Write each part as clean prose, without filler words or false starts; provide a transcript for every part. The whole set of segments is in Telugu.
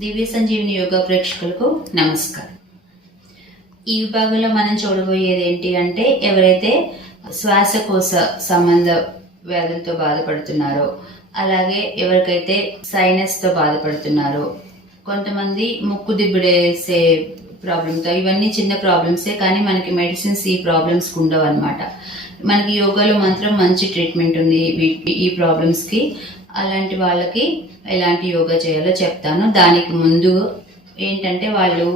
దివ్య సంజీవిని యోగా ప్రేక్షకులకు నమస్కారం. ఈ విభాగంలో మనం చూడబోయేది ఏంటి అంటే, ఎవరైతే శ్వాసకోశ సంబంధ వ్యాధులతో బాధపడుతున్నారో, అలాగే ఎవరికైతే సైనస్ తో బాధపడుతున్నారో, కొంతమంది ముక్కు దిబ్బడేసే ప్రాబ్లంతో, ఇవన్నీ చిన్న ప్రాబ్లమ్సే కానీ మనకి మెడిసిన్స్ ఈ ప్రాబ్లమ్స్ ఉండవు అనమాట. మనకి యోగాలో మాత్రం మంచి ట్రీట్మెంట్ ఉంది ఈ ప్రాబ్లమ్స్ కి. అలాంటి వాళ్ళకి ఎలాంటి యోగా చేయాలో చెప్తాను. దానికి ముందు ఏంటంటే, వాళ్ళు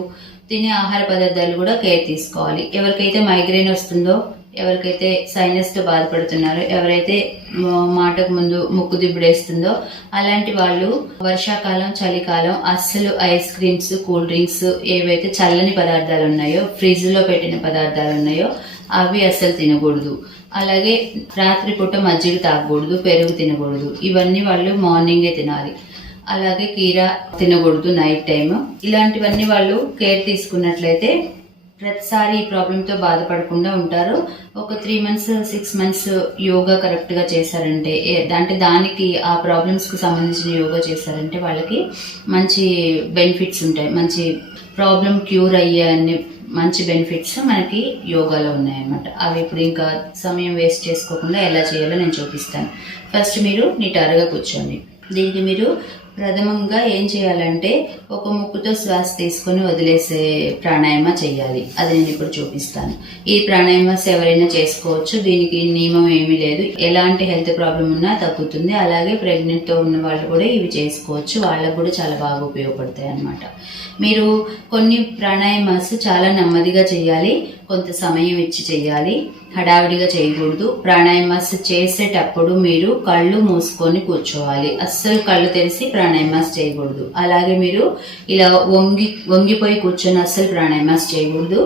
తినే ఆహార పదార్థాలు కూడా కేర్ తీసుకోవాలి. ఎవరికైతే మైగ్రేన్ వస్తుందో, ఎవరికైతే సైనస్ తో బాధపడుతున్నారో, ఎవరైతే మాటకు ముందు ముక్కు దిబ్బడేస్తుందో, అలాంటి వాళ్ళు వర్షాకాలం, చలికాలం అస్సలు ఐస్ క్రీమ్స్, కూల్ డ్రింక్స్, ఏవైతే చల్లని పదార్థాలు ఉన్నాయో, ఫ్రిడ్జ్ లో పెట్టిన పదార్థాలు ఉన్నాయో అవి అస్సలు తినకూడదు. అలాగే రాత్రిపూట మజ్జిగ తాగకూడదు, పెరుగు తినకూడదు. ఇవన్నీ వాళ్ళు మార్నింగే తినాలి. అలాగే కీరా తినకూడదు నైట్ టైం. ఇలాంటివన్నీ వాళ్ళు కేర్ తీసుకున్నట్లయితే ప్రతిసారి ఈ ప్రాబ్లంతో బాధపడకుండా ఉంటారు. ఒక 3 months 6 months యోగా కరెక్ట్ గా చేశారంటే, అంటే దానికి ఆ ప్రాబ్లమ్స్ కు సంబంధించిన యోగా చేశారంటే వాళ్ళకి మంచి బెనిఫిట్స్ ఉంటాయి. మంచి ప్రాబ్లం క్యూర్ అయ్యే అన్ని మంచి బెనిఫిట్స్ మనకి యోగాలో ఉన్నాయన్నమాట. అవి ఇప్పుడు ఇంకా సమయం వేస్ట్ చేసుకోకుండా ఎలా చేయాలో నేను చూపిస్తాను. ఫస్ట్ మీరు నిటారుగా కూర్చోండి. దీనికి మీరు ప్రథమంగా ఏం చేయాలంటే, ఒక ముక్కుతో శ్వాస తీసుకొని వదిలేసే ప్రాణాయామ చేయాలి. అది నేను ఇప్పుడు చూపిస్తాను. ఈ ప్రాణాయామస్ ఎవరైనా చేసుకోవచ్చు. దీనికి నియమం ఏమీ లేదు. ఎలాంటి హెల్త్ ప్రాబ్లం ఉన్నా తగ్గుతుంది. అలాగే ప్రెగ్నెంట్ తో ఉన్న వాళ్ళు కూడా ఇవి చేసుకోవచ్చు. వాళ్ళకు కూడా చాలా బాగా ఉపయోగపడతాయి అన్నమాట. మీరు కొన్ని ప్రాణాయామాస్ చాలా నెమ్మదిగా చేయాలి, కొంత సమయం ఇచ్చి చేయాలి. హడావిడిగా చేయకూడదు. ప్రాణాయామాస్ చేసేటప్పుడు మీరు కళ్ళు మూసుకొని కూర్చోవాలి. అస్సలు కళ్ళు తెరిచి ప్రాణాయామాస్ చేయకూడదు. అలాగే మీరు ఇలా వంగిపోయి కూర్చొని అస్సలు ప్రాణాయామాస్ చేయకూడదు.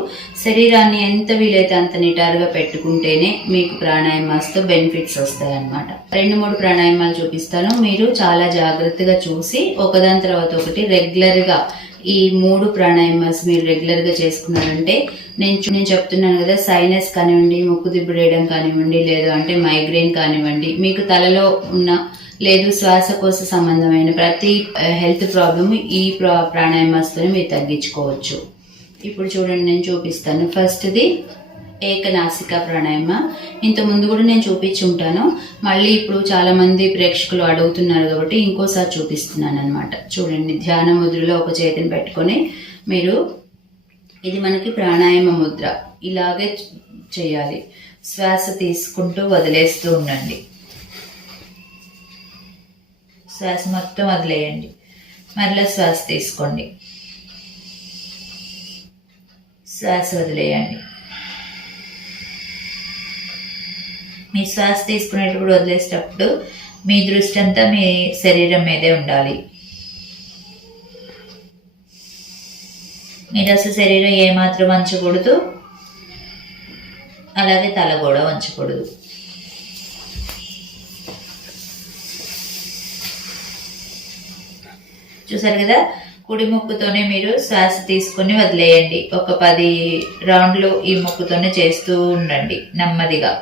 శరీరాన్ని ఎంత వీలైతే అంత నిటారుగా పెట్టుకుంటేనే మీకు ప్రాణాయామాస్ తో బెనిఫిట్స్ వస్తాయి అన్నమాట. 2-3 ప్రాణాయామాలు చూపిస్తాను. మీరు చాలా జాగ్రత్తగా చూసి ఒకదాని తర్వాత ఒకటి రెగ్యులర్ గా ఈ 3 ప్రాణాయామాస్ మీరు రెగ్యులర్ గా చేసుకున్నారంటే, నేను చెప్తున్నాను కదా, సైనస్ కానివ్వండి, ముక్కు దిబ్బడేయడం కానివ్వండి, లేదు అంటే మైగ్రేన్ కానివ్వండి, మీకు తలలో ఉన్న లేదు శ్వాసకోశ సంబంధమైన ప్రతి హెల్త్ ప్రాబ్లమ్ ఈ ప్రాణాయామాస్ తోనే మీరు తగ్గించుకోవచ్చు. ఇప్పుడు చూడండి, నేను చూపిస్తాను. ఫస్ట్ది ఏకనాసిక ప్రాణాయామ. ఇంత ముందు కూడా నేను చూపించి ఉంటాను. మళ్ళీ ఇప్పుడు చాలా మంది ప్రేక్షకులు అడుగుతున్నారు కాబట్టి ఇంకోసారి చూపిస్తున్నాను అనమాట. చూడండి, ధ్యాన ముద్రలో ఒక చేతిని పెట్టుకొని మీరు, ఇది మనకి ప్రాణాయామ ముద్ర, ఇలాగే చేయాలి. శ్వాస తీసుకుంటూ వదిలేస్తూ ఉండండి. శ్వాస మొత్తం వదిలేయండి. మరలా శ్వాస తీసుకోండి, శ్వాస వదిలేయండి. మీ శ్వాస తీసుకునేటప్పుడు, వదిలేసేటప్పుడు మీ దృష్టి అంతా మీ శరీరం మీదే ఉండాలి. మీరు అసలు శరీరం ఏమాత్రం వంచకూడదు, అలాగే తల కూడా వంచకూడదు. చూసారు కదా, కుడి ముక్కుతోనే మీరు శ్వాస తీసుకుని వదిలేయండి. ఒక 10 రౌండ్లు ఈ ముక్కుతోనే చేస్తూ ఉండండి నెమ్మదిగా.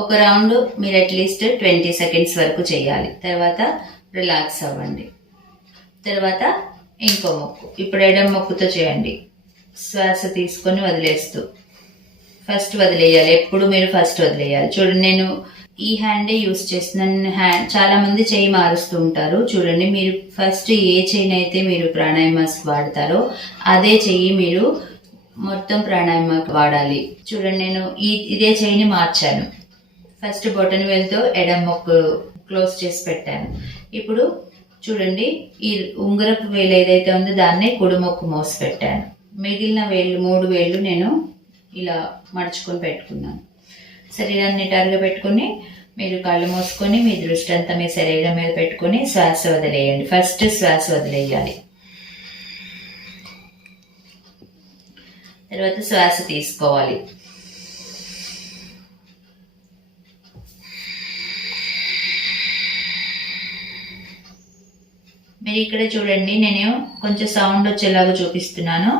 ఒక రౌండ్ మీరు అట్లీస్ట్ 20 seconds వరకు చేయాలి. తర్వాత రిలాక్స్ అవ్వండి. తర్వాత ఇంకో ముక్కు, ఇప్పుడు ఎడమ ముక్కుతో చేయండి. శ్వాస తీసుకొని వదిలేస్తూ ఫస్ట్ వదిలేయాలి. ఎప్పుడు మీరు ఫస్ట్ వదిలేయాలి. చూడండి, నేను ఈ హ్యాండే యూస్ చేస్తున్నాను. చాలా మంది చేయి మారుస్తూ ఉంటారు. చూడండి, మీరు ఫస్ట్ ఏ చెయ్యి అయితే మీరు ప్రాణాయామాస్ వాడతారో అదే చెయ్యి మీరు మొత్తం ప్రాణాయామాకి వాడాలి. చూడండి, నేను ఇదే చెయ్యిని మార్చాను. ఫస్ట్ బొటన వేలుతో ఎడమ ముక్కు క్లోజ్ చేసి పెట్టాను. ఇప్పుడు చూడండి, ఈ ఉంగరపు వేలు ఏదైతే ఉందో దాన్ని కుడి ముక్కు మోసి పెట్టాను. మిగిలిన 3 వేళ్ళు నేను ఇలా మడుచుకొని పెట్టుకున్నాను. శరీరాన్ని నిటారుగా పెట్టుకుని మీరు కళ్ళు మూసుకొని మీ దృష్టి అంతా మీ శరీరం మీద పెట్టుకుని శ్వాస వదిలేయండి. ఫస్ట్ శ్వాస వదిలేయాలి. తర్వాత శ్వాస తీసుకోవాలి. మీరు ఇక్కడ చూడండి, నేను కొంచెం సౌండ్ వచ్చేలాగా చూపిస్తున్నాను.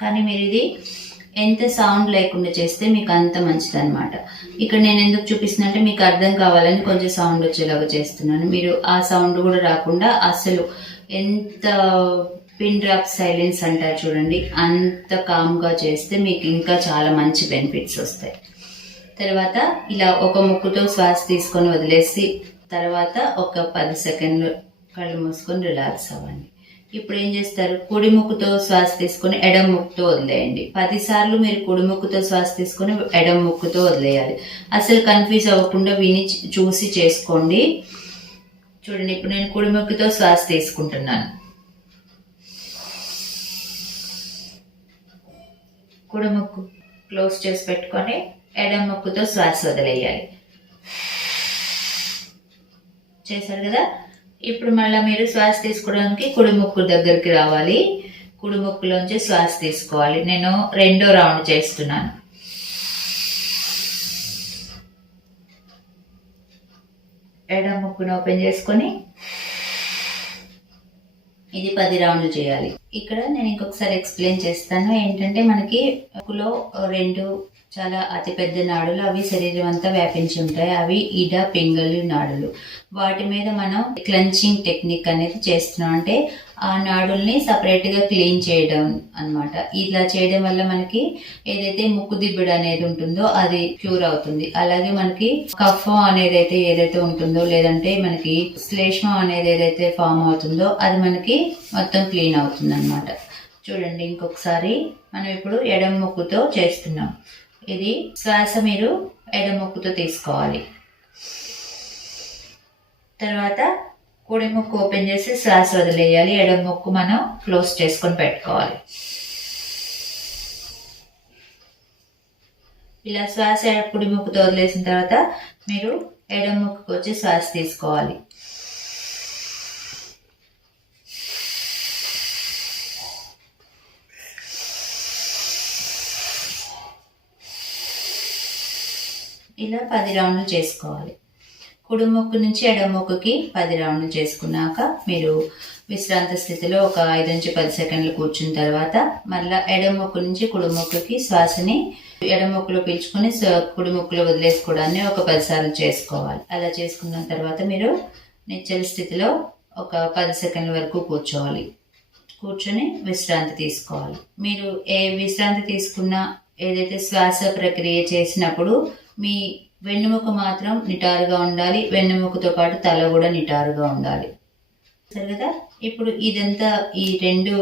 కానీ మీరు ఇది ఎంత సౌండ్ లేకుండా చేస్తే మీకు అంత మంచిది అనమాట. ఇక్కడ నేను ఎందుకు చూపిస్తున్నా మీకు అర్థం కావాలని కొంచెం సౌండ్ వచ్చేలాగా చేస్తున్నాను. మీరు ఆ సౌండ్ కూడా రాకుండా అసలు ఎంత పిన్ డ్రాప్ సైలెన్స్ అంటారు చూడండి, అంత కామ్గా చేస్తే మీకు ఇంకా చాలా మంచి బెనిఫిట్స్ వస్తాయి. తర్వాత ఇలా ఒక ముక్కుతో శ్వాస తీసుకొని వదిలేసి తర్వాత ఒక 10 సెకండ్లు కళ్ళు మూసుకొని రిలాక్స్ అవ్వండి. ఇప్పుడు ఏం చేస్తారు, కుడి ముక్కుతో శ్వాస తీసుకొని ఎడమ ముక్కుతో వదిలేయండి. 10 సార్లు మీరు కుడి ముక్కుతో శ్వాస తీసుకొని ఎడమ ముక్కుతో వదిలేయాలి. అసలు కన్ఫ్యూజ్ అవ్వకుండా విని చూసి చేసుకోండి. చూడండి, ఇప్పుడు నేను కుడి ముక్కుతో శ్వాస తీసుకుంటున్నాను. కుడి ముక్కు క్లోజ్ చేసి పెట్టుకొని ఎడమ ముక్కుతో శ్వాస వదిలేయాలి. చేశారు కదా. ఇప్పుడు మళ్ళీ మీరు శ్వాస తీసుకోవడానికి కుడి ముక్కు దగ్గరికి రావాలి. కుడి ముక్కులోంచి శ్వాస తీసుకోవాలి. నేను 2వ రౌండ్ చేస్తున్నాను. ఎడమ ముక్కును ఓపెన్ చేసుకొని ఇది 10 రౌండ్లు చేయాలి. ఇక్కడ నేను ఇంకొకసారి ఎక్స్ప్లెయిన్ చేస్తాను. ఏంటంటే మనకి ముక్కులో 2 చాలా అతిపెద్ద నాడులు, అవి శరీరం అంతా వ్యాపించి ఉంటాయి. అవి ఇడ పింగళి నాడులు. వాటి మీద మనం క్లెన్చింగ్ టెక్నిక్ అనేది చేస్తున్నాం. అంటే ఆ నాడుల్ని సపరేట్ గా క్లీన్ చేయడం అన్నమాట. ఇలా చేయడం వల్ల మనకి ఏదైతే ముక్కు దిబ్బడు అనేది ఉంటుందో అది క్యూర్ అవుతుంది. అలాగే మనకి కఫం అనేది ఏదైతే ఉంటుందో, లేదంటే మనకి శ్లేష్మం అనేది ఏదైతే ఫామ్ అవుతుందో అది మనకి మొత్తం క్లీన్ అవుతుంది అన్నమాట. చూడండి, ఇంకొకసారి మనం ఇప్పుడు ఎడమ ముక్కుతో చేస్తున్నాం. ఇది శ్వాస మీరు ఎడమ ముక్కుతో తీసుకోవాలి. తర్వాత కుడి ముక్కు ఓపెన్ చేసి శ్వాస వదిలేయాలి. ఎడమ ముక్కు మనం క్లోజ్ చేసుకొని పెట్టుకోవాలి. ఇలా శ్వాస కుడి ముక్కుతో వదిలేసిన తర్వాత మీరు ఎడమ ముక్కుకు వచ్చి శ్వాస తీసుకోవాలి. ఇలా 10 రౌండ్లు చేసుకోవాలి. కుడి ముక్కు నుంచి ఎడమ ముక్కుకి 10 రౌండ్లు చేసుకున్నాక మీరు విశ్రాంత స్థితిలో ఒక 5 నుంచి 10 సెకండ్లు కూర్చున్న తర్వాత మళ్ళీ ఎడమ ముక్కు నుంచి కుడి ముక్కుకి శ్వాసని ఎడమ ముక్కులో పీల్చుకొని కుడి ముక్కులో వదిలేసుకోవడాన్ని ఒక 10 సార్లు చేసుకోవాలి. అలా చేసుకున్న తర్వాత మీరు నిశ్చల స్థితిలో ఒక 10 సెకండ్ల వరకు కూర్చోవాలి. కూర్చొని విశ్రాంతి తీసుకోవాలి. మీరు ఏ విశ్రాంతి తీసుకున్నా, ఏదైతే శ్వాస ప్రక్రియ చేసినప్పుడు మీ వెన్నుముక మాత్రం నిటారుగా ఉండాలి. వెన్నుముకతో పాటు తల కూడా నిటారుగా ఉండాలి. సరే కదా. ఇప్పుడు ఇదంతా ఈ 2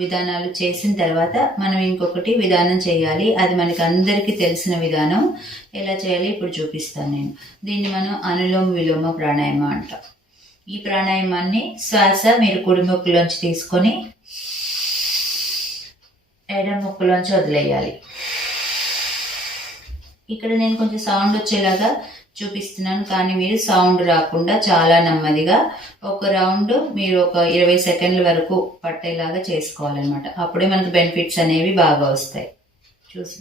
విధానాలు చేసిన తర్వాత మనం ఇంకొకటి విధానం చేయాలి. అది మనకి అందరికీ తెలిసిన విధానం. ఎలా చేయాలి ఇప్పుడు చూపిస్తాను నేను. దీన్ని మనం అనులోమ విలోమ ప్రాణాయామం అంటాం. ఈ ప్రాణాయామాన్ని శ్వాస మీరు కుడి ముక్కులోంచి తీసుకొని ఎడమ ముక్కులోంచి వదిలేయాలి. ఇక్కడ నేను కొంచెం సౌండ్ వచ్చేలాగా చూపిస్తున్నాను, కానీ మీరు సౌండ్ రాకుండా చాలా నెమ్మదిగా ఒక రౌండ్ మీరు ఒక 20 సెకండ్ల వరకు పట్టేలాగా చేసుకోవాలన్నమాట. అప్పుడే మనకు బెనిఫిట్స్ అనేవి బాగా వస్తాయి.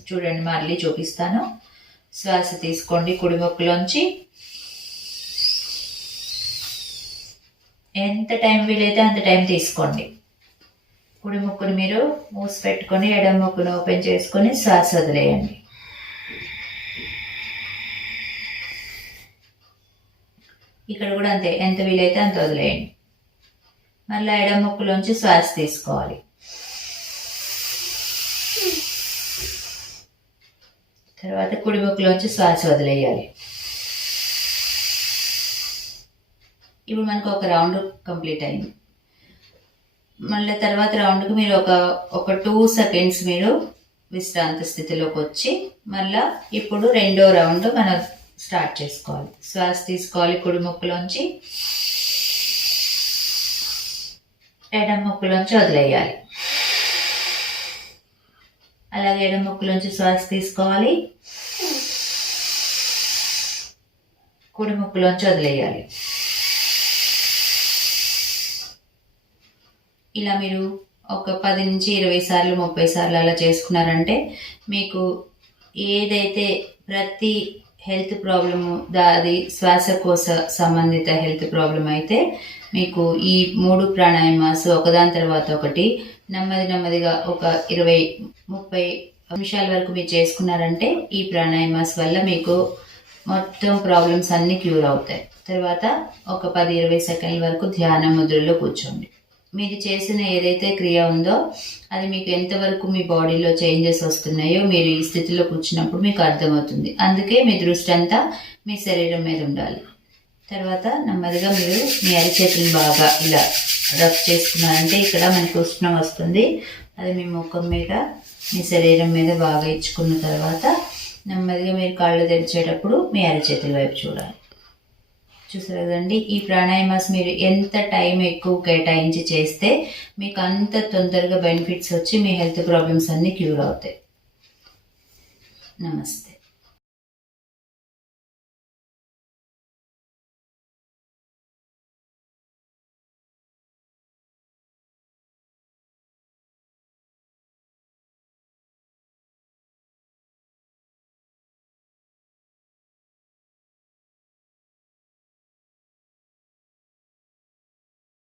చూడండి, మళ్ళీ చూపిస్తాను. శ్వాస తీసుకోండి కుడి ముక్కులోంచి. ఎంత టైం వీలైతే అంత టైం తీసుకోండి. కుడి ముక్కుని మీరు మూసి పెట్టుకొని ఎడమ ముక్కును ఓపెన్ చేసుకొని శ్వాస వదిలేయండి. ఇక్కడ కూడా అంతే, ఎంత వీలైతే అంత వదిలేయండి. మళ్ళీ ఎడమ ముక్కులోంచి శ్వాస తీసుకోవాలి. తర్వాత కుడి ముక్కులోంచి శ్వాస వదిలేయాలి. ఇప్పుడు మనకు ఒక రౌండ్ కంప్లీట్ అయింది. మళ్ళీ తర్వాత రౌండ్కి మీరు ఒక 2 సెకండ్స్ మీరు విశ్రాంతి స్థితిలోకి వచ్చి మళ్ళీ ఇప్పుడు 2వ రౌండ్ మనం స్టార్ట్ చేసుకోవాలి. శ్వాస తీసుకోవాలి కుడి ముక్కులోంచి, ఎడమ ముక్కులోంచి వదిలేయాలి. అలాగే ఎడమ ముక్కులోంచి శ్వాస తీసుకోవాలి, కుడి ముక్కులోంచి వదిలేయాలి. ఇలా మీరు ఒక 10 నుంచి 20 సార్లు 30 సార్లు అలా చేసుకున్నారంటే మీకు ఏదైతే ప్రతి హెల్త్ ప్రాబ్లము అది శ్వాసకోశ సంబంధిత హెల్త్ ప్రాబ్లం అయితే మీకు ఈ 3 ప్రాణాయామాస్ ఒకదాని తర్వాత ఒకటి నెమ్మదిగా ఒక 20-30 నిమిషాల వరకు మీరు చేసుకున్నారంటే ఈ ప్రాణాయామాస్ వల్ల మీకు మొత్తం ప్రాబ్లమ్స్ అన్నీ క్యూర్ అవుతాయి. తర్వాత ఒక 10-20 సెకండ్ల వరకు ధ్యాన ముద్రలో కూర్చోండి. మీరు చేసిన ఏదైతే క్రియ ఉందో అది మీకు ఎంతవరకు మీ బాడీలో చేంజెస్ వస్తున్నాయో మీరు ఈ స్థితిలో కూర్చున్నప్పుడు మీకు అర్థమవుతుంది. అందుకే మీ దృష్టి అంతా మీ శరీరం మీద ఉండాలి. తర్వాత నెమ్మదిగా మీరు మీ అరిచేతులు బాగా ఇలా రబ్ చేసుకున్నారంటే ఇక్కడ మనకు ఉష్ణం వస్తుంది. అది మీ ముఖం మీద మీ శరీరం మీద బాగా ఇచ్చుకున్న తర్వాత నెమ్మదిగా మీరు కళ్ళు తెరిచేటప్పుడు మీ అరిచేతుల వైపు చూడాలి. చూసారు కదండి, ఈ ప్రాణాయామాస్ మీరు ఎంత టైం ఎక్కువ కేటాయించి చేస్తే మీకు అంత తొందరగా బెనిఫిట్స్ వచ్చి మీ హెల్త్ ప్రాబ్లమ్స్ అన్నీ క్యూర్ అవుతాయి. నమస్తే.